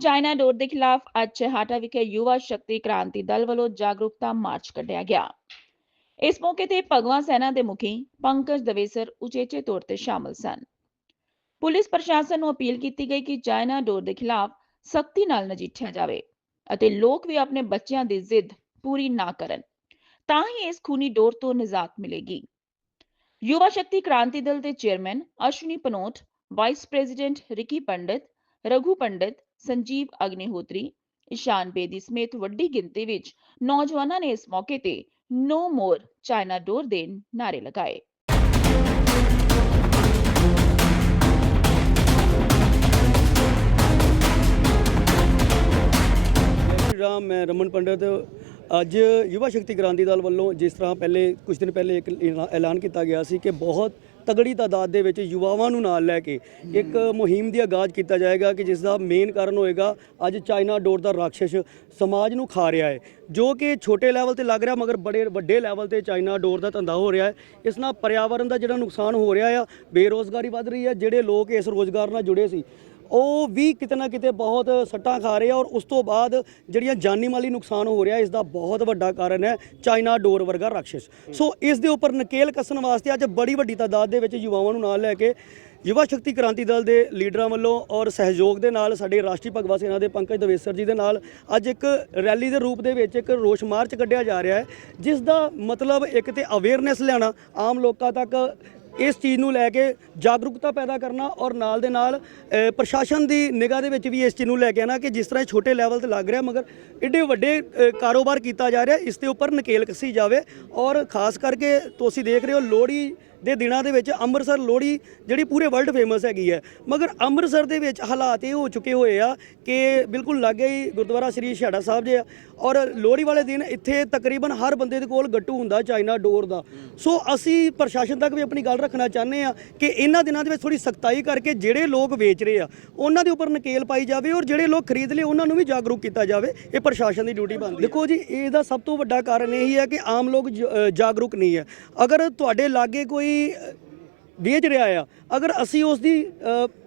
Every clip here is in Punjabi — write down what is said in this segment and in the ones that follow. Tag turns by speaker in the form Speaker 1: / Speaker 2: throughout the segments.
Speaker 1: ਚਾਈਨਾ ਡੋਰ ਦੇ ਖਿਲਾਫ ਅੱਜ ਛੇਹਰਟਾ ਵਿਖੇ ਯੁਵਾ ਸ਼ਕਤੀ ਕ੍ਰਾਂਤੀ ਦਲ ਵੱਲੋਂ ਜਾਗਰੂਕਤਾ ਮਾਰਚ ਕੱਢਿਆ ਗਿਆ। ਇਸ ਮੌਕੇ ਤੇ ਭਗਵਾ ਸੈਨਾ ਦੇ ਮੁਖੀ ਪੰਕਜ ਦਵੇਸਰ ਉਚੇਚੇ ਤੌਰ ਤੇ ਸ਼ਾਮਲ ਸਨ। ਪੁਲਿਸ ਪ੍ਰਸ਼ਾਸਨ ਨੂੰ ਅਪੀਲ ਕੀਤੀ ਗਈ ਕਿ ਚਾਈਨਾ ਡੋਰ ਦੇ ਖਿਲਾਫ ਸਖਤੀ ਨਾਲ ਨਜਿੱਠਿਆ ਜਾਵੇ ਅਤੇ ਲੋਕ ਵੀ ਆਪਣੇ ਬੱਚਿਆਂ ਦੀ ਜ਼ਿੱਦ ਪੂਰੀ ਨਾ ਕਰਨ, ਤਾਂ ਹੀ ਇਸ ਖੂਨੀ ਡੋਰ ਤੋਂ ਨਿਜਾਤ ਮਿਲੇਗੀ। ਯੁਵਾ ਸ਼ਕਤੀ ਕ੍ਰਾਂਤੀ ਦਲ ਦੇ chairman Ashwani Panot, vice president Ricky Pandit, Raghu Pandit Sanjeev Agnihotri Ishan Bedi ਸਮੇਤ ਵੱਡੀ ਗਿਣਤੀ ਵਿੱਚ ਨੌਜਵਾਨਾਂ ਨੇ ਇਸ ਮੌਕੇ ਤੇ ਨੋ ਮੋਰ ਚਾਈਨਾ ਡੋਰ ਦੇ ਨਾਰੇ ਲਗਾਏ।
Speaker 2: ਰਾਮ ਮੈਂ ਰਮਨ ਪੰਡਿਤ। ਅੱਜ ਯੁਵਾ ਸ਼ਕਤੀ ਕ੍ਰਾਂਤੀ ਦਲ ਵੱਲੋਂ ਜਿਸ ਤਰ੍ਹਾਂ ਪਹਿਲੇ ਕੁਝ ਦਿਨ ਪਹਿਲੇ ਇੱਕ ਐਲਾਨ ਕੀਤਾ ਗਿਆ ਸੀ ਕਿ ਬਹੁਤ ਤਗੜੀ ਤਾਦਾਦ ਦੇ ਵਿੱਚ ਯੁਵਾਵਾਂ ਨੂੰ ਨਾਲ ਲੈ ਕੇ ਇੱਕ ਮੁਹਿੰਮ ਦੀ ਆਗਾਜ਼ ਕੀਤਾ ਜਾਏਗਾ ਕਿ ਜਿਸ ਦਾ ਮੇਨ ਕਾਰਨ ਹੋਏਗਾ ਅੱਜ ਚਾਈਨਾ ਡੋਰ ਦਾ ਰਾਖਸ਼ ਸਮਾਜ ਨੂੰ ਖਾ ਰਿਹਾ ਹੈ, ਜੋ ਕਿ ਛੋਟੇ ਲੈਵਲ ਤੇ ਲੱਗ ਰਿਹਾ ਮਗਰ ਬੜੇ ਵੱਡੇ ਲੈਵਲ ਤੇ ਚਾਈਨਾ ਡੋਰ ਦਾ ਧੰਦਾ ਹੋ ਰਿਹਾ ਹੈ। ਇਸ ਨਾਲ ਪਰਿਆਵਰਨ ਦਾ ਜਿਹੜਾ ਨੁਕਸਾਨ ਹੋ ਰਿਹਾ ਆ, ਬੇਰੋਜ਼ਗਾਰੀ ਵੱਧ ਰਹੀ ਹੈ, ਜਿਹੜੇ ਲੋਕ ਇਸ ਰੋਜ਼ਗਾਰ ਨਾਲ ਜੁੜੇ ਸੀ। ਉਹ ਵੀ ਕਿਤੇ ਨਾ ਕਿਤੇ ਬਹੁਤ ਸੱਟਾਂ ਖਾ ਰਹੇ ਆ ਔਰ ਉਸ ਤੋਂ ਬਾਅਦ ਜਿਹੜੀਆਂ ਜਾਨੀ ਮਾਲੀ ਨੁਕਸਾਨ ਹੋ ਰਿਹਾ ਇਸ ਦਾ ਬਹੁਤ ਵੱਡਾ ਕਾਰਨ ਹੈ ਚਾਈਨਾ ਡੋਰ ਵਰਗਾ ਰਾਖਸ਼ ਸੋ ਇਸ ਦੇ ਉੱਪਰ ਨਕੇਲ ਕੱਸਣ ਵਾਸਤੇ ਅੱਜ ਬੜੀ ਵੱਡੀ ਤਾਦਾਦ ਦੇ ਵਿੱਚ ਯੁਵਾਵਾਂ ਨੂੰ ਨਾਲ ਲੈ ਕੇ ਯੁਵਾ ਸ਼ਕਤੀ ਕ੍ਰਾਂਤੀ ਦਲ ਦੇ ਲੀਡਰਾਂ ਵੱਲੋਂ ਔਰ ਸਹਿਯੋਗ ਦੇ ਨਾਲ ਸਾਡੇ ਰਾਸ਼ਟਰੀ ਭਗਵਾ ਸੈਨਾ ਦੇ ਪੰਕਜ ਦਵੇਸਰ ਜੀ ਦੇ ਨਾਲ ਅੱਜ ਇੱਕ ਰੈਲੀ ਦੇ ਰੂਪ ਦੇ ਵਿੱਚ ਇੱਕ ਰੋਸ਼ ਮਾਰਚ ਕੱਢਿਆ ਜਾ ਰਿਹਾ ਹੈ ਜਿਸ ਦਾ ਮਤਲਬ ਇੱਕ ਤੇ ਅਵੇਅਰਨੈਸ ਲਿਆਉਣਾ, ਆਮ ਲੋਕਾਂ ਤੱਕ ਇਸ ਚੀਜ਼ ਨੂੰ ਲੈ ਕੇ ਜਾਗਰੂਕਤਾ ਪੈਦਾ ਕਰਨਾ ਔਰ ਨਾਲ ਦੇ ਨਾਲ ਪ੍ਰਸ਼ਾਸਨ ਦੀ ਨਿਗਾਹ ਦੇ ਵਿੱਚ ਵੀ ਇਸ ਚੀਜ਼ ਨੂੰ ਲੈ ਕੇ ਆਣਾ ਕਿ ਜਿਸ ਤਰ੍ਹਾਂ ਇਹ ਛੋਟੇ ਲੈਵਲ ਤੇ ਲੱਗ ਰਿਹਾ ਮਗਰ ਏਡੇ ਵੱਡੇ ਕਾਰੋਬਾਰ ਕੀਤਾ ਜਾ ਰਿਹਾ, ਇਸ ਦੇ ਉੱਪਰ ਨਕੇਲ ਕੱਸੀ ਜਾਵੇ ਔਰ ਖਾਸ ਕਰਕੇ ਤੁਸੀਂ ਦੇਖ ਰਹੇ ਹੋ ਲੋਹੜੀ ਦੇ ਦਿਨਾਂ ਦੇ ਵਿੱਚ ਅੰਮ੍ਰਿਤਸਰ ਲੋਹੜੀ ਜਿਹੜੀ ਪੂਰੇ ਵਰਲਡ ਫੇਮਸ ਹੈਗੀ ਹੈ। ਮਗਰ ਅੰਮ੍ਰਿਤਸਰ ਦੇ ਵਿੱਚ ਹਾਲਾਤ ਇਹ ਹੋ ਚੁੱਕੇ ਹੋਏ ਆ ਕਿ ਬਿਲਕੁਲ ਲਾਗੇ ਹੀ ਗੁਰਦੁਆਰਾ ਸ੍ਰੀ ਛਾੜਾ ਸਾਹਿਬ ਜੇ ਆ। ਔਰ ਲੋਹੜੀ ਵਾਲੇ ਦਿਨ ਇੱਥੇ ਤਕਰੀਬਨ ਹਰ ਬੰਦੇ ਦੇ ਕੋਲ ਗੱਟੂ ਹੁੰਦਾ ਚਾਈਨਾ ਡੋਰ ਦਾ। ਸੋ ਅਸੀਂ ਪ੍ਰਸ਼ਾਸਨ ਤੱਕ ਵੀ ਆਪਣੀ ਗੱਲ ਰੱਖਣਾ ਚਾਹੁੰਦੇ ਆ ਕਿ ਇਹਨਾਂ ਦਿਨਾਂ ਦੇ ਵਿੱਚ ਥੋੜੀ ਸਖਤਾਈ ਕਰਕੇ ਜਿਹੜੇ ਲੋਕ ਵੇਚ ਰਹੇ ਆ, ਉਹਨਾਂ ਦੇ ਉੱਪਰ ਨਕੇਲ ਪਾਈ ਜਾਵੇ ਔਰ ਜਿਹੜੇ ਲੋਕ ਖਰੀਦ ਲਏ ਉਹਨਾਂ ਨੂੰ ਵੀ ਜਾਗਰੂਕ ਕੀਤਾ ਜਾਵੇ। ਇਹ ਪ੍ਰਸ਼ਾਸਨ ਦੀ ਡਿਊਟੀ ਬਣਦੀ ਹੈ। ਦੇਖੋ ਜੀ, ਇਹਦਾ ਸਭ ਤੋਂ ਵੱਡਾ ਕਾਰਨ ਇਹ ਹੀ ਹੈ ਕਿ ਆਮ ਲੋਕ ਜ- ਜਾਗਰੂਕ ਨਹੀਂ ਹੈ। ਅਗਰ ਤੁਹਾਡੇ ਲਾਗੇ ਕੋਈ actually ਵੇਚ ਰਿਹਾ ਆ। ਅਗਰ ਅਸੀਂ ਉਸ ਦੀ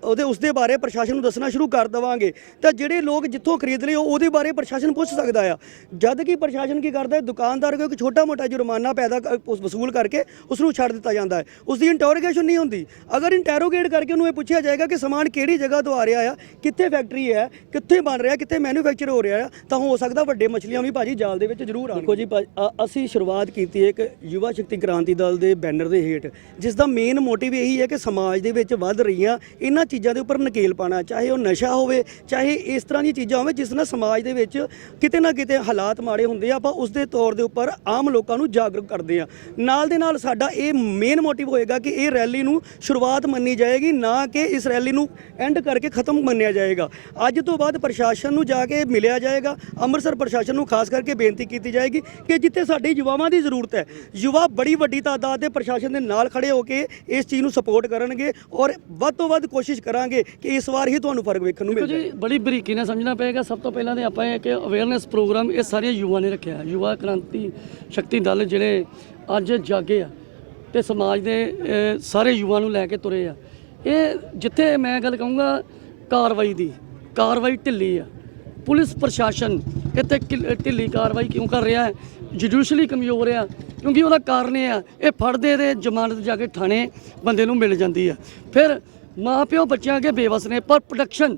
Speaker 2: ਉਹਦੇ ਉਸ ਦੇ ਬਾਰੇ ਪ੍ਰਸ਼ਾਸਨ ਨੂੰ ਦੱਸਣਾ ਸ਼ੁਰੂ ਕਰ ਦੇਵਾਂਗੇ ਤਾਂ ਜਿਹੜੇ ਲੋਕ ਜਿੱਥੋਂ ਖਰੀਦ ਲਏ ਉਹਦੇ ਬਾਰੇ ਪ੍ਰਸ਼ਾਸਨ ਪੁੱਛ ਸਕਦਾ ਆ। ਜਦ ਕਿ ਪ੍ਰਸ਼ਾਸਨ ਕੀ ਕਰਦਾ ਹੈ? ਦੁਕਾਨਦਾਰ ਕੋਲ ਇੱਕ ਛੋਟਾ ਮੋਟਾ ਜੁਰਮਾਨਾ ਪੈਦਾ ਕ- ਉਸ ਵਸੂਲ ਕਰਕੇ ਉਸ ਨੂੰ ਛੱਡ ਦਿੱਤਾ ਜਾਂਦਾ ਹੈ। ਉਸ ਦੀ ਇੰਟਰੋਗੇਸ਼ਨ ਨਹੀਂ ਹੁੰਦੀ। ਅਗਰ ਇੰਟਰੋਗੇਟ ਕਰਕੇ ਉਹਨੂੰ ਇਹ ਪੁੱਛਿਆ ਜਾਏਗਾ ਕਿ ਸਮਾਨ ਕਿਹੜੀ ਜਗ੍ਹਾ ਤੋਂ ਆ ਰਿਹਾ ਆ ਕਿੱਥੇ ਫੈਕਟਰੀ ਹੈ ਕਿੱਥੇ ਬਣ ਰਿਹਾ ਕਿੱਥੇ ਮੈਨੂਫੈਕਚਰ ਹੋ ਰਿਹਾ ਆ ਤਾਂ ਹੋ ਸਕਦਾ ਵੱਡੇ ਮਛਲੀਆਂ ਵੀ ਭਾਜੀ ਜਾਲ ਦੇ ਵਿੱਚ ਜ਼ਰੂਰ ਆਣ ਦੇਖੋ ਜੀ ਭਾਜੀ, ਅਸੀਂ ਸ਼ੁਰੂਆਤ ਕੀਤੀ ਹੈ ਇੱਕ ਯੁਵਾ ਸ਼ਕਤੀ ਕ੍ਰਾਂਤੀ ਦਲ ਦੇ ਬੈਨਰ ਦੇ ਹੇਠ ਜਿਸ ਦਾ ਮੇਨ ਮੋਟਿਵ ਇਹੀ ਹੈ ਕਿ ਸਮਾਜ ਦੇ ਵਿੱਚ ਵੱਧ ਰਹੀਆਂ ਇਹਨਾਂ ਚੀਜ਼ਾਂ ਦੇ ਉੱਪਰ ਨਕੇਲ ਪਾਣਾ ਚਾਹੇ ਉਹ ਨਸ਼ਾ ਹੋਵੇ, ਚਾਹੇ ਇਸ ਤਰ੍ਹਾਂ ਦੀਆਂ ਚੀਜ਼ਾਂ ਹੋਵੇ, ਜਿਸ ਨਾਲ ਸਮਾਜ ਦੇ ਵਿੱਚ ਕਿਤੇ ਨਾ ਕਿਤੇ ਹਾਲਾਤ ਮਾੜੇ ਹੁੰਦੇ ਆ, ਆਪਾਂ ਉਸ ਦੇ ਤੌਰ ਦੇ ਉੱਪਰ ਆਮ ਲੋਕਾਂ ਨੂੰ ਜਾਗਰੂਕ ਕਰਦੇ ਆ। ਨਾਲ ਦੇ ਨਾਲ ਸਾਡਾ ਇਹ ਮੇਨ ਮੋਟਿਵ ਹੋਏਗਾ ਕਿ ਇਹ ਰੈਲੀ ਨੂੰ ਸ਼ੁਰੂਆਤ ਮੰਨੀ ਜਾਏਗੀ, ਨਾ ਕਿ ਇਸ ਰੈਲੀ ਨੂੰ ਐਂਡ ਕਰਕੇ ਖਤਮ ਮੰਨਿਆ ਜਾਏਗਾ। ਅੱਜ ਤੋਂ ਬਾਅਦ ਪ੍ਰਸ਼ਾਸਨ ਨੂੰ ਜਾ ਕੇ ਮਿਲਿਆ ਜਾਏਗਾ, ਅੰਮ੍ਰਿਤਸਰ ਪ੍ਰਸ਼ਾਸਨ ਨੂੰ ਖਾਸ ਕਰਕੇ ਬੇਨਤੀ ਕੀਤੀ ਜਾਏਗੀ ਕਿ ਜਿੱਥੇ ਸਾਡੇ ਯੁਵਾਵਾਂ ਦੀ ਜ਼ਰੂਰਤ ਹੈ, ਯੁਵਾ ਬੜੀ ਵੱਡੀ ਤਾਦਾਦ ਦੇ ਪ੍ਰਸ਼ਾਸਨ ਦੇ ਨਾਲ ਖੜੇ ਹੋ ਕੇ ਇਸ ਚੀਜ਼ ਨੂੰ ਸਪੋਰਟ ਕਰਨਗੇ ਔਰ ਵੱਧ ਤੋਂ ਵੱਧ ਕੋਸ਼ਿਸ਼ ਕਰਾਂਗੇ ਕਿ ਇਸ ਵਾਰ ਹੀ ਤੁਹਾਨੂੰ ਫ਼ਰਕ ਵੇਖਣ ਨੂੰ ਮਿਲ
Speaker 3: ਜੀ ਬੜੀ ਬਰੀਕੀ ਨਾਲ ਸਮਝਣਾ ਪਏਗਾ। ਸਭ ਤੋਂ ਪਹਿਲਾਂ ਤੇ ਆਪਾਂ ਇਹ ਕਿ ਅਵੇਅਰਨੈਸ ਪ੍ਰੋਗਰਾਮ ਇਹ ਸਾਰੇ ਯੁਵਾ ਨੇ ਰੱਖਿਆ। ਯੁਵਾ ਕ੍ਰਾਂਤੀ ਸ਼ਕਤੀ ਦਲ ਜਿਹੜੇ ਅੱਜ ਜਾਗੇ ਆ ਤੇ ਸਮਾਜ ਦੇ ਸਾਰੇ ਯੁਵਾ ਨੂੰ ਲੈ ਕੇ ਤੁਰੇ ਆ। ਇਹ ਜਿੱਥੇ ਮੈਂ ਗੱਲ ਕਹੂੰਗਾ ਕਾਰਵਾਈ ਦੀ। ਕਾਰਵਾਈ ਢਿੱਲੀ ਆ। ਪੁਲਿਸ ਪ੍ਰਸ਼ਾਸਨ ਇੱਥੇ ਢਿੱਲੀ ਕਾਰਵਾਈ ਕਿਉਂ ਕਰ ਰਿਹਾ ਹੈ? ਜੁਡੀਸ਼ਲੀ ਕਮਜ਼ੋਰ ਆ ਕਿਉਂਕਿ ਉਹਦਾ ਕਾਰਨ ਇਹ ਆ, ਇਹ ਫੜਦੇ ਦੇ ਜ਼ਮਾਨਤ ਜਾ ਕੇ ਥਾਣੇ ਬੰਦੇ ਨੂੰ ਮਿਲ ਜਾਂਦੀ ਆ। ਫਿਰ ਮਾਂ ਪਿਓ ਬੱਚਿਆਂ ਅੱਗੇ ਬੇਵਸ ਨੇ, ਪਰ ਪ੍ਰੋਡਕਸ਼ਨ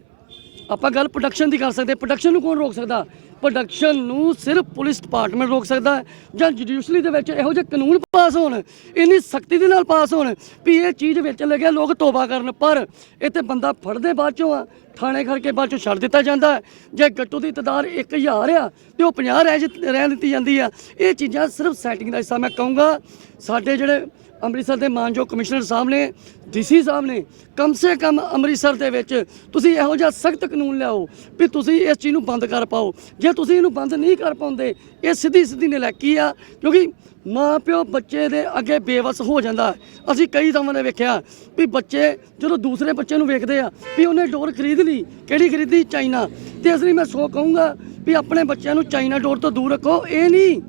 Speaker 3: ਆਪਾਂ ਗੱਲ ਪ੍ਰੋਡਕਸ਼ਨ ਦੀ ਕਰ ਸਕਦੇ ਪ੍ਰੋਡਕਸ਼ਨ ਨੂੰ ਕੌਣ ਰੋਕ ਸਕਦਾ? ਪ੍ਰੋਡਕਸ਼ਨ ਨੂੰ ਸਿਰਫ ਪੁਲਿਸ ਡਿਪਾਰਟਮੈਂਟ ਰੋਕ ਸਕਦਾ ਹੈ। ਜਾਂ ਜੁਡੀਸ਼ਰੀ ਦੇ ਵਿੱਚ ਇਹੋ ਜਿਹੇ ਕਾਨੂੰਨ ਪਾਸ ਹੋਣ, ਇੰਨੀ ਸਖਤੀ ਦੇ ਨਾਲ ਪਾਸ ਹੋਣ ਵੀ ਇਹ ਚੀਜ਼ ਵਿੱਚ ਲੱਗਿਆ ਲੋਕ ਤੋਬਾ ਕਰਨ। ਪਰ ਇੱਥੇ ਬੰਦਾ ਫੜਦੇ ਬਾਅਦ ਚੋਂ ਆ, ਥਾਣੇ ਕਰਕੇ ਬਾਅਦ ਚੋਂ ਛੱਡ ਦਿੱਤਾ ਜਾਂਦਾ ਹੈ। ਜੇ ਗੱਟੂ ਦੀ ਤਦਾਰ 1000 ਆ ਤੇ ਉਹ 50 ਰਹਿ ਜਿ- ਰਹਿ ਦਿੱਤੀ ਜਾਂਦੀ ਆ। ਇਹ ਚੀਜ਼ਾਂ ਸਿਰਫ ਸੈਟਿੰਗ ਦਾ ਹਿੱਸਾ। ਮੈਂ ਕਹੂੰਗਾ, ਸਾਡੇ ਜਿਹੜੇ ਅੰਮ੍ਰਿਤਸਰ ਦੇ ਮਾਨਯੋਗ ਕਮਿਸ਼ਨਰ ਸਾਹਿਬ ਨੇ, ਡੀਸੀ ਸਾਹਿਬ ਨੇ, ਕਮ ਸੇ ਕਮ ਅੰਮ੍ਰਿਤਸਰ ਦੇ ਵਿੱਚ ਤੁਸੀਂ ਇਹੋ ਜਿਹਾ ਸਖਤ ਕਾਨੂੰਨ ਲਿਆਓ ਵੀ ਤੁਸੀਂ ਇਸ ਚੀਜ਼ ਨੂੰ ਬੰਦ ਕਰ ਪਾਓ। ਜੇ ਤੁਸੀਂ ਇਹਨੂੰ ਬੰਦ ਨਹੀਂ ਕਰ ਪਾਉਂਦੇ, ਇਹ ਸਿੱਧੀ ਸਿੱਧੀ ਨਲਾਇਕੀ ਆ, ਕਿਉਂਕਿ ਮਾਂ ਪਿਓ ਬੱਚੇ ਦੇ ਅੱਗੇ ਬੇਵਸ ਹੋ ਜਾਂਦਾ। ਅਸੀਂ ਕਈ ਥਾਵਾਂ ਤੇ ਵੇਖਿਆ ਵੀ ਬੱਚੇ ਜਦੋਂ ਦੂਸਰੇ ਬੱਚੇ ਨੂੰ ਵੇਖਦੇ ਆ ਵੀ ਉਹਨੇ ਡੋਰ ਖਰੀਦ ਲਈ, ਕਿਹੜੀ ਖਰੀਦੀ? ਚਾਈਨਾ। ਤੇ ਇਸ ਲਈ ਮੈਂ ਸੋ ਕਹੂੰਗਾ ਵੀ ਆਪਣੇ ਬੱਚਿਆਂ ਨੂੰ ਚਾਈਨਾ ਡੋਰ ਤੋਂ ਦੂਰ ਰੱਖੋ। ਇਹ ਨਹੀਂ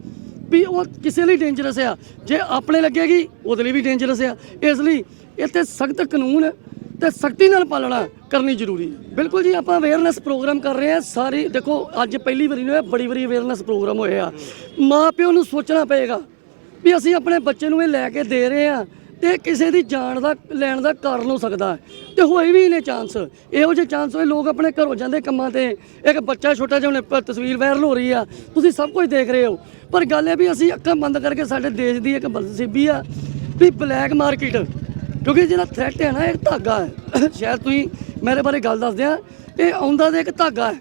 Speaker 3: ਵੀ ਉਹ ਕਿਸੇ ਲਈ ਡੇਂਜਰਸ ਆ। ਜੇ ਆਪਣੇ ਲੱਗੇਗੀ, ਉਹਦੇ ਲਈ ਵੀ ਡੇਂਜਰਸ ਆ। ਇਸ ਲਈ ਇੱਥੇ ਸਖਤ ਕਾਨੂੰਨ ਤੇ ਸਖਤੀ ਨਾਲ ਪਾਲਣਾ ਕਰਨੀ ਜ਼ਰੂਰੀ ਹੈ। ਬਿਲਕੁਲ ਜੀ, ਆਪਾਂ ਅਵੇਅਰਨੈਸ ਪ੍ਰੋਗਰਾਮ ਕਰ ਰਹੇ ਹਾਂ। ਸਾਰੀ, ਦੇਖੋ, ਅੱਜ ਪਹਿਲੀ ਵਾਰੀ ਨਹੀਂ ਬੜੀ ਵਾਰੀ ਅਵੇਅਰਨੈਸ ਪ੍ਰੋਗਰਾਮ ਹੋਇਆ। ਆ ਮਾਂ ਪਿਓ ਨੂੰ ਸੋਚਣਾ ਪਏਗਾ ਵੀ ਅਸੀਂ ਆਪਣੇ ਬੱਚੇ ਨੂੰ ਇਹ ਲੈ ਕੇ ਦੇ ਰਹੇ ਆ ਤੇ ਕਿਸੇ ਦੀ ਜਾਨ ਦਾ, ਲੈਣ ਦਾ ਕਾਰਨ ਹੋ ਸਕਦਾ ਹੈ। ਤੇ ਹੋਏ ਵੀ ਨੇ ਚਾਂਸ ਇਹੋ ਜਿਹੇ ਚਾਂਸ ਹੋਏ, ਲੋਕ ਆਪਣੇ ਘਰੋਂ ਜਾਂਦੇ ਕੰਮਾਂ ਤੇ। ਇੱਕ ਬੱਚਾ ਛੋਟਾ ਜਿਹਾ ਉਹਨੇ ਤਸਵੀਰ ਵਾਇਰਲ ਹੋ ਰਹੀ ਆ। ਤੁਸੀਂ ਸਭ ਕੁਝ ਦੇਖ ਰਹੇ ਹੋ। ਪਰ ਗੱਲ ਇਹ ਵੀ ਅਸੀਂ ਅੱਖਾਂ ਬੰਦ ਕਰਕੇ ਸਾਡੇ ਦੇਸ਼ ਦੀ ਇੱਕ ਬਦਸੀਬੀ ਆ, ਵੀ ਬਲੈਕ ਮਾਰਕੀਟ ਕਿਉਂਕਿ ਜਿਹੜਾ ਥ੍ਰੈਟ ਹੈ ਨਾ, ਇਹ ਧਾਗਾ ਹੈ। ਸ਼ਾਇਦ ਤੁਸੀਂ ਮੇਰੇ ਬਾਰੇ ਗੱਲ ਦੱਸਦੇ ਆ, ਇਹ ਆਉਂਦਾ ਤੇ ਇੱਕ ਧਾਗਾ ਹੈ।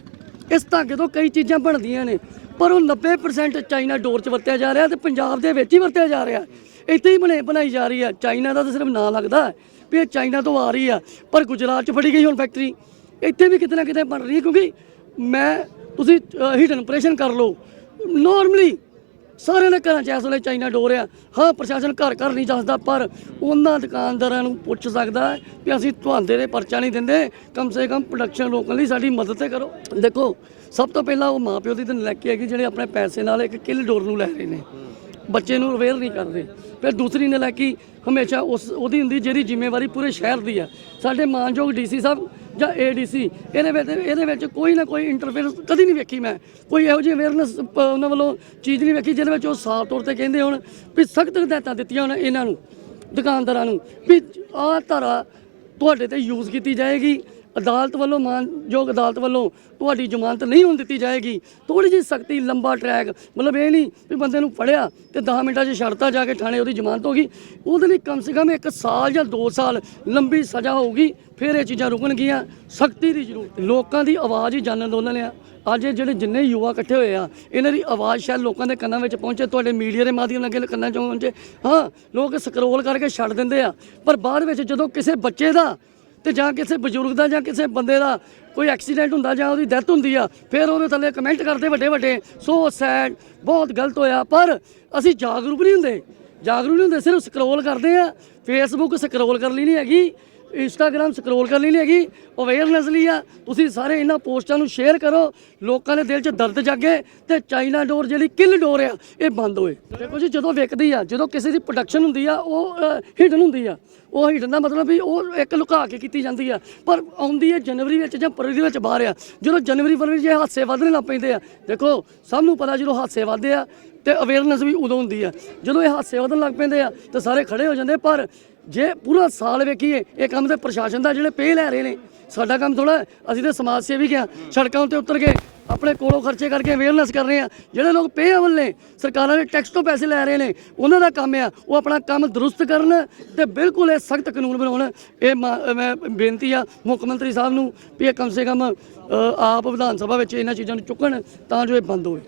Speaker 3: ਇਸ ਧਾਗੇ ਤੋਂ ਕਈ ਚੀਜ਼ਾਂ ਬਣਦੀਆਂ ਨੇ। ਪਰ ਉਹ 90% ਚਾਈਨਾ ਡੋਰ 'ਚ ਵਰਤਿਆ ਜਾ ਰਿਹਾ ਤੇ ਪੰਜਾਬ ਦੇ ਵਿੱਚ ਹੀ ਵਰਤਿਆ ਜਾ ਰਿਹਾ। ਇੱਥੇ ਹੀ ਬਣੇ, ਬਣਾਈ ਜਾ ਰਹੀ ਹੈ ਚਾਈਨਾ ਦਾ ਤਾਂ ਸਿਰਫ ਨਾਂ ਲੱਗਦਾ ਵੀ ਇਹ ਚਾਈਨਾ ਤੋਂ ਆ ਰਹੀ ਆ, ਪਰ ਗੁਜਰਾਤ 'ਚ ਫੜੀ ਗਈ ਹੁਣ ਫੈਕਟਰੀ ਇੱਥੇ ਵੀ ਕਿਤੇ ਨਾ ਕਿਤੇ ਬਣ ਰਹੀ ਹੈ, ਕਿਉਂਕਿ ਮੈਂ, ਤੁਸੀਂ ਹੀਟਨ ਆਪਰੇਸ਼ਨ ਕਰ ਲਓ। ਨਾਰਮਲੀ ਸਾਰਿਆਂ ਦੇ ਘਰਾਂ 'ਚ ਇਸ ਵੇਲੇ ਚਾਈਨਾ ਡੋਰ ਆ। ਹਾਂ, ਪ੍ਰਸ਼ਾਸਨ ਘਰ ਘਰ ਨਹੀਂ ਦੱਸਦਾ, ਪਰ ਉਹਨਾਂ ਦੁਕਾਨਦਾਰਾਂ ਨੂੰ ਪੁੱਛ ਸਕਦਾ ਵੀ ਅਸੀਂ ਤੁਹਾਡੇ ਦੇ ਪਰਚਾ ਨਹੀਂ ਦਿੰਦੇ। ਕਮ ਸੇ ਕਮ ਪ੍ਰੋਡਕਸ਼ਨ ਰੋਕਣ ਲਈ ਸਾਡੀ ਮਦਦ ਤੇ ਕਰੋ। ਦੇਖੋ, ਸਭ ਤੋਂ ਪਹਿਲਾਂ ਉਹ ਮਾਪਿਓ ਦੀ ਤਾਂ ਕੇ ਹੈਗੀ, ਜਿਹੜੇ ਆਪਣੇ ਪੈਸੇ ਨਾਲ ਇੱਕ ਕਿਲ ਡੋਰ ਨੂੰ ਲੈ ਰਹੇ ਨੇ। ਬੱਚੇ ਨੂੰ ਅਵੇਅਰ ਨਹੀਂ ਕਰਦੇ। ਫਿਰ ਦੂਸਰੀ ਨਲਾਇਕੀ ਹਮੇਸ਼ਾ ਉਸ ਉਹਦੀ ਹੁੰਦੀ ਜਿਹੜੀ ਜ਼ਿੰਮੇਵਾਰੀ ਪੂਰੇ ਸ਼ਹਿਰ ਦੀ ਹੈ। ਸਾਡੇ ਮਾਨਯੋਗ ਡੀਸੀ ਸਾਹਿਬ ਜਾਂ ਏਡੀਸੀ ਇਹਦੇ ਵਿੱਚ ਇਹਦੇ ਵਿੱਚ ਕੋਈ ਨਾ ਕੋਈ ਇੰਟਰਫੇਰੈਂਸ ਕਦੀ ਨਹੀਂ ਵੇਖੀ ਮੈਂ। ਕੋਈ ਇਹੋ ਜਿਹੀ ਅਵੇਅਰਨੈਸ ਉਹਨਾਂ ਵੱਲੋਂ ਚੀਜ਼ ਨਹੀਂ ਵੇਖੀ, ਜਿਹਦੇ ਵਿੱਚ ਉਹ ਸਾਫ਼ ਤੌਰ ਤੇ ਕਹਿੰਦੇ ਹੋਣ ਵੀ ਸਖਤ ਹਦਾਇਤਾਂ ਦਿੱਤੀਆਂ ਹੁਣ ਇਹਨਾਂ ਨੂੰ, ਦੁਕਾਨਦਾਰਾਂ ਨੂੰ ਵੀ ਆਹ ਧਾਰਾ ਤੁਹਾਡੇ ਤੇ ਯੂਜ਼ ਕੀਤੀ ਜਾਏਗੀ। ਅਦਾਲਤ ਵੱਲੋਂ ਮਾਨਯੋਗ ਅਦਾਲਤ ਵੱਲੋਂ ਤੁਹਾਡੀ ਜ਼ਮਾਨਤ ਨਹੀਂ ਹੋਣ ਦਿੱਤੀ ਜਾਏਗੀ। ਥੋੜੀ ਜਿਹੀ ਸਖਤੀ, ਲੰਬਾ ਟਰੈਕ ਮਤਲਬ ਇਹ ਨਹੀਂ ਵੀ ਬੰਦੇ ਨੂੰ ਫੜਿਆ ਤੇ 10 ਮਿੰਟਾਂ 'ਚ ਛੱਡਤਾ ਜਾ ਕੇ ਥਾਣੇ ਉਹਦੀ ਜ਼ਮਾਨਤ ਹੋ ਗਈ। ਉਹਦੇ ਲਈ ਕਮ ਸੇ ਕਮ 1 ਸਾਲ ਜਾਂ 2 ਸਾਲ ਲੰਬੀ ਸਜ਼ਾ ਹੋਊਗੀ, ਫਿਰ ਇਹ ਚੀਜ਼ਾਂ ਰੁਕਣਗੀਆਂ। ਸਖਤੀ ਦੀ ਜ਼ਰੂਰਤ ਲੋਕਾਂ ਦੀ ਆਵਾਜ਼ ਹੀ ਜਨ ਅੰਦੋਲਨ ਆ। ਅੱਜ ਇਹ ਜਿਹੜੇ ਜਿੰਨੇ ਯੁਵਾ ਇਕੱਠੇ ਹੋਏ ਆ, ਇਹਨਾਂ ਦੀ ਆਵਾਜ਼ ਸ਼ਾਇਦ ਲੋਕਾਂ ਦੇ ਕੰਨਾਂ ਵਿੱਚ ਪਹੁੰਚੇ, ਤੁਹਾਡੇ ਮੀਡੀਆ ਦੇ ਮਾਧਿਅਮ ਨਾਲ ਕੰਨਾਂ 'ਚ ਪਹੁੰਚੇ। ਹਾਂ, ਲੋਕ ਸਕਰੋਲ ਕਰਕੇ ਛੱਡ ਦਿੰਦੇ ਆ। ਪਰ ਬਾਅਦ ਵਿੱਚ ਜਦੋਂ ਕਿਸੇ ਬੱਚੇ ਦਾ ਤੇ ਜਾਂ ਕਿਸੇ ਬਜ਼ੁਰਗ ਦਾ ਜਾਂ ਕਿਸੇ ਬੰਦੇ ਦਾ ਕੋਈ ਐਕਸੀਡੈਂਟ ਹੁੰਦਾ ਜਾਂ ਉਹਦੀ ਡੈਥ ਹੁੰਦੀ ਆ, ਫਿਰ ਉਹਦੇ ਥੱਲੇ ਕਮੈਂਟ ਕਰਦੇ ਵੱਡੇ ਵੱਡੇ, ਸੋ ਸੈਡ, ਬਹੁਤ ਗਲਤ ਹੋਇਆ। ਪਰ ਅਸੀਂ ਜਾਗਰੂਕ ਨਹੀਂ ਹੁੰਦੇ। ਜਾਗਰੂਕ ਨਹੀਂ ਹੁੰਦੇ, ਸਿਰਫ ਸਕਰੋਲ ਕਰਦੇ ਆ। ਫੇਸਬੁੱਕ ਸਕਰੋਲ ਕਰ ਲਈ ਨਹੀਂ ਹੈਗੀ। ਇੰਸਟਾਗ੍ਰam ਸਕਰੋਲ ਕਰ ਲਈ ਨਹੀਂ ਹੈਗੀ ਅਵੇਅਰਨੈਸ ਲਈ ਆ। ਤੁਸੀਂ ਸਾਰੇ ਇਹਨਾਂ ਪੋਸਟਾਂ ਨੂੰ ਸ਼ੇਅਰ ਕਰੋ, ਲੋਕਾਂ ਦੇ ਦਿਲ 'ਚ ਦਰਦ ਜਾਗੇ ਤੇ ਚਾਈਨਾ ਡੋਰ ਜਿਹੜੀ ਕਿਲ ਡੋਰ ਆ, ਇਹ ਬੰਦ ਹੋਏ। ਦੇਖੋ ਜੀ, ਜਦੋਂ ਵਿਕਦੀ ਆ, ਜਦੋਂ ਕਿਸੇ ਦੀ ਪ੍ਰੋਡਕਸ਼ਨ ਹੁੰਦੀ ਆ, ਉਹ ਹਿਡਨ ਹੁੰਦੀ ਆ। ਉਹ ਹਿਡਨ ਦਾ ਮਤਲਬ ਵੀ ਉਹ ਇੱਕ ਲੁਕਾ ਕੇ ਕੀਤੀ ਜਾਂਦੀ ਆ। ਪਰ ਆਉਂਦੀ ਹੈ ਜਨਵਰੀ ਵਿੱਚ ਜਾਂ ਫਰਵਰੀ ਦੇ ਵਿੱਚ ਬਾਹਰ ਆ। ਜਦੋਂ ਜਨਵਰੀ ਫਰਵਰੀ 'ਚ ਇਹ ਹਾਦਸੇ ਵਧਣੇ ਲੱਗ ਪੈਂਦੇ ਆ, ਦੇਖੋ, ਸਭ ਨੂੰ ਪਤਾ ਜਦੋਂ ਹਾਦਸੇ ਵੱਧਦੇ ਆ ਤੇ ਅਵੇਅਰਨੈਸ ਵੀ ਉਦੋਂ ਹੁੰਦੀ ਆ। ਜਦੋਂ ਇਹ ਹਾਦਸੇ ਵਧਣ ਲੱਗ ਪੈਂਦੇ ਆ, ਤੇ ਸਾਰੇ ਖੜੇ ਹੋ ਜਾਂਦੇ ਪਰ ਜੇ ਪੂਰਾ ਸਾਲ ਵੇਖੀਏ, ਇਹ ਕੰਮ ਤੇ ਪ੍ਰਸ਼ਾਸਨ ਦਾ ਜਿਹੜੇ ਪੇ ਲੈ ਰਹੇ ਨੇ, ਸਾਡਾ ਕੰਮ ਥੋੜਾ ਅਸੀਂ ਤੇ ਸਮਾਜ ਸੇਵੀ ਗਿਆ ਸੜਕਾਂ ਉੱਤੇ ਉਤਰ ਕੇ ਆਪਣੇ ਕੋਲੋਂ ਖਰਚੇ ਕਰਕੇ ਅਵੇਅਰਨੈਸ ਕਰ ਰਹੇ ਆ ਜਿਹੜੇ ਲੋਕ ਪੇ ਅਵਲ ਨੇ, ਸਰਕਾਰਾਂ ਦੇ ਟੈਕਸ ਤੋਂ ਪੈਸੇ ਲੈ ਰਹੇ ਨੇ, ਉਹਨਾਂ ਦਾ ਕੰਮ ਆ, ਉਹ ਆਪਣਾ ਕੰਮ ਦਰੁਸਤ ਕਰਨ ਤੇ ਬਿਲਕੁਲ ਇਹ ਸਖਤ ਕਾਨੂੰਨ ਬਣਾਉਣ। ਇਹ ਮਾ- ਮੈਂ ਬੇਨਤੀ ਆ ਮੁੱਖ ਮੰਤਰੀ ਸਾਹਿਬ ਨੂੰ ਵੀ ਇਹ ਕਮ ਸੇ ਕਮ ਆਪ ਵਿਧਾਨ ਸਭਾ ਵਿੱਚ ਇਹਨਾਂ ਚੀਜ਼ਾਂ ਨੂੰ ਚੁੱਕਣ ਤਾਂ ਜੋ ਇਹ ਬੰਦ ਹੋਵੇ